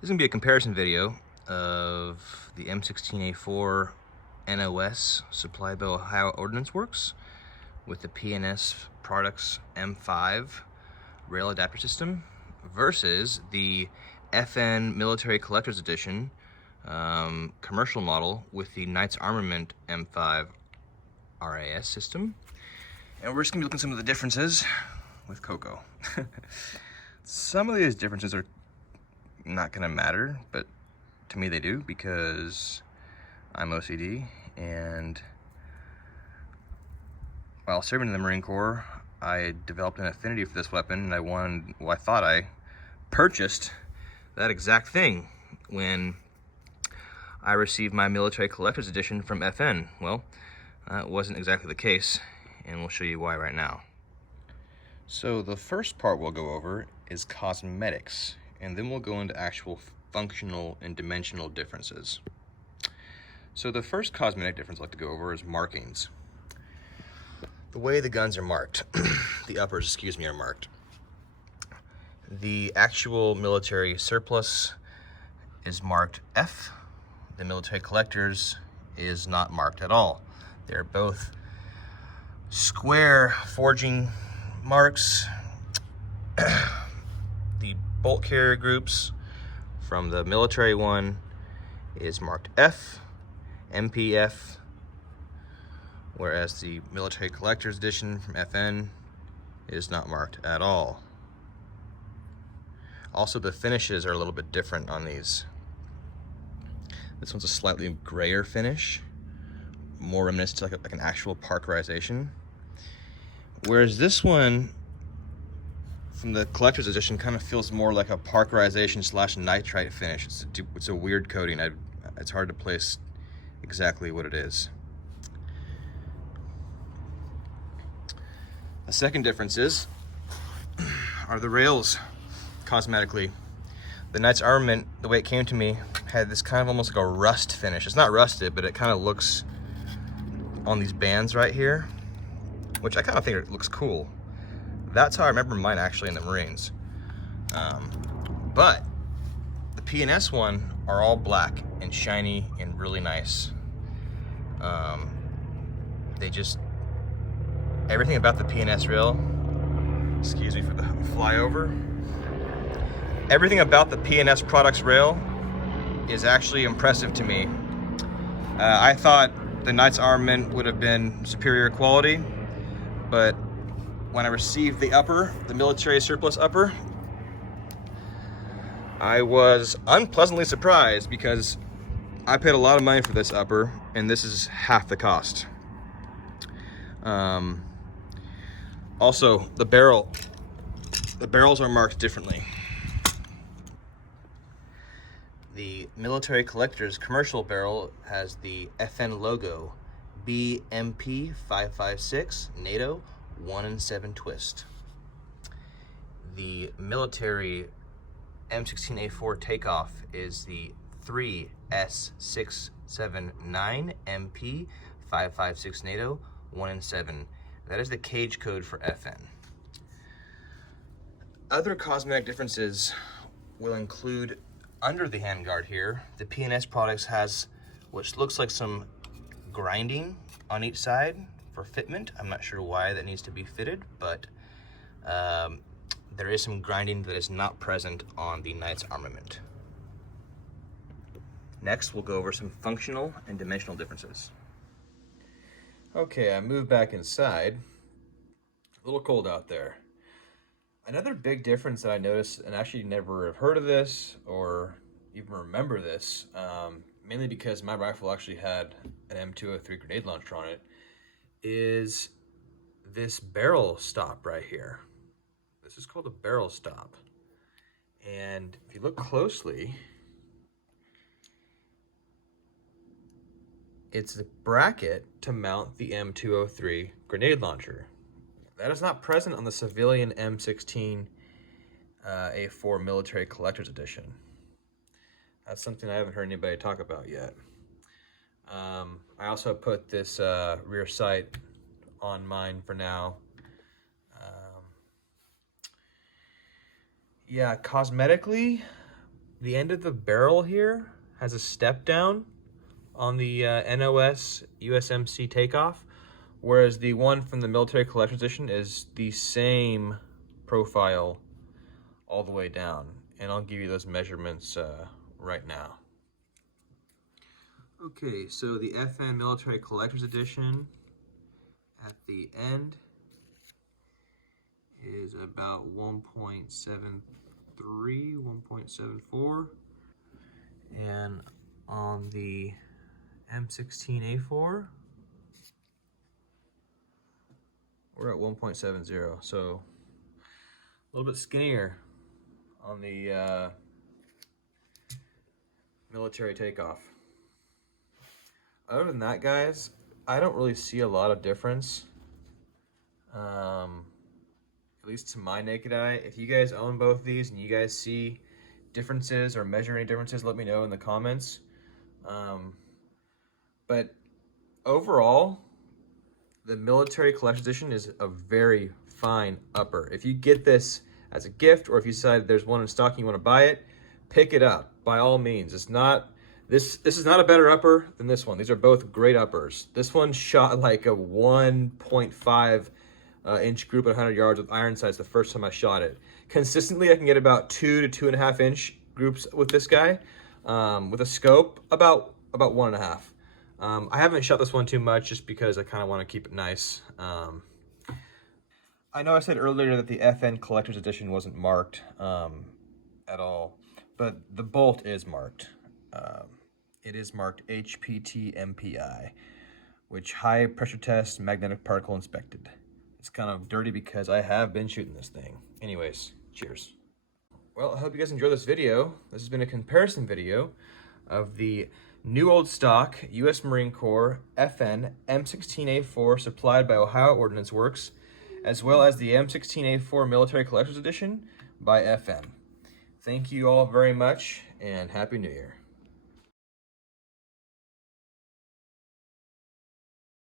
This is going to be a comparison video of the M16A4 NOS supplied by Ohio Ordnance Works with the P&S Products M5 rail adapter system versus the FN Military Collector's Edition commercial model with the Knights Armament M5 RAS system. And we're just going to be looking at some of the differences with Coco. Some of these differences are not going to matter, but to me they do because I'm OCD, and while serving in the Marine Corps, I developed an affinity for this weapon, and I thought I purchased that exact thing when I received my Military Collector's Edition from FN. Well, it wasn't exactly the case, and we'll show you why right now. So the first part we'll go over is cosmetics, and then we'll go into actual functional and dimensional differences. So the first cosmetic difference I'd like to go over is markings. The way the guns are marked, the uppers, are marked. The actual military surplus is marked F. The military collectors is not marked at all. They're both square forging marks. The bolt carrier groups from the military one is marked F, MPF, whereas the military collector's edition from FN is not marked at all. Also, the finishes are a little bit different on these. This one's a slightly grayer finish, more reminiscent to like an actual parkerization, whereas this one from the collector's edition kind of feels more like a parkerization / nitrite finish. It's a weird coating. It's hard to place exactly what it is. The second difference are the rails cosmetically. The Knights Armament, the way it came to me, had this kind of almost like a rust finish. It's not rusted, but it kind of looks on these bands right here, which I kind of think it looks cool. That's how I remember mine actually in the Marines. But the P&S one are all black and shiny and really nice. Everything about the P&S rail, excuse me for the flyover, everything about the P&S Products rail is actually impressive to me. I thought the Knights Armament would have been superior quality, but when I received the upper, the military surplus upper, I was unpleasantly surprised because I paid a lot of money for this upper, and this is half the cost. Also, the barrels are marked differently. The military collector's commercial barrel has the FN logo, BMP556 NATO 1-in-7 twist. The military M16A4 takeoff is the 3S679 MP556 NATO 1-in-7. That is the cage code for FN. Other cosmetic differences will include under the handguard here, the P&S Products has which looks like some grinding on each side for fitment. I'm not sure why that needs to be fitted, but there is some grinding that is not present on the Knights Armament. Next, we'll go over some functional and dimensional differences. Okay, I moved back inside. A little cold out there. Another big difference that I noticed, and actually never have heard of this or even remember this, mainly because my rifle actually had an M203 grenade launcher on it, is this barrel stop right here. This is called a barrel stop. And if you look closely, it's the bracket to mount the M203 grenade launcher. That is not present on the civilian M16A4 Military Collector's Edition. That's something I haven't heard anybody talk about yet. I also put this rear sight on mine for now. Yeah, cosmetically, The end of the barrel here has a step down on the NOS USMC takeoff, whereas the one from the military collector's edition is the same profile all the way down. And I'll give you those measurements right now. Okay, so the FN military collector's edition at the end is about 1.73, 1.74. And on the M16A4, we're at 1.70, so a little bit skinnier on the military takeoff. Other than that, guys, I don't really see a lot of difference, at least to my naked eye. If you guys own both of these and you guys see differences or measure any differences, let me know in the comments. But overall, the military collector's edition is a very fine upper. If you get this as a gift, or if you decide there's one in stock and you want to buy it, pick it up by all means. It's not this is not a better upper than this one. These are both great uppers. This one shot like a 1.5 inch group at 100 yards with iron sights the first time I shot it. Consistently, I can get about 2 to 2.5 inch groups with this guy. With a scope, about 1.5. I haven't shot this one too much just because I kind of want to keep it nice. I know I said earlier that the FN Collector's Edition wasn't marked at all, but the bolt is marked. It is marked HPT MPI, which high pressure test magnetic particle inspected. It's kind of dirty because I have been shooting this thing. Anyways, cheers. Well, I hope you guys enjoyed this video. This has been a comparison video of the new old stock U.S. Marine Corps FN M16A4 supplied by Ohio Ordnance Works, as well as the M16A4 Military Collector's Edition by FN. Thank you all very much, and Happy New Year.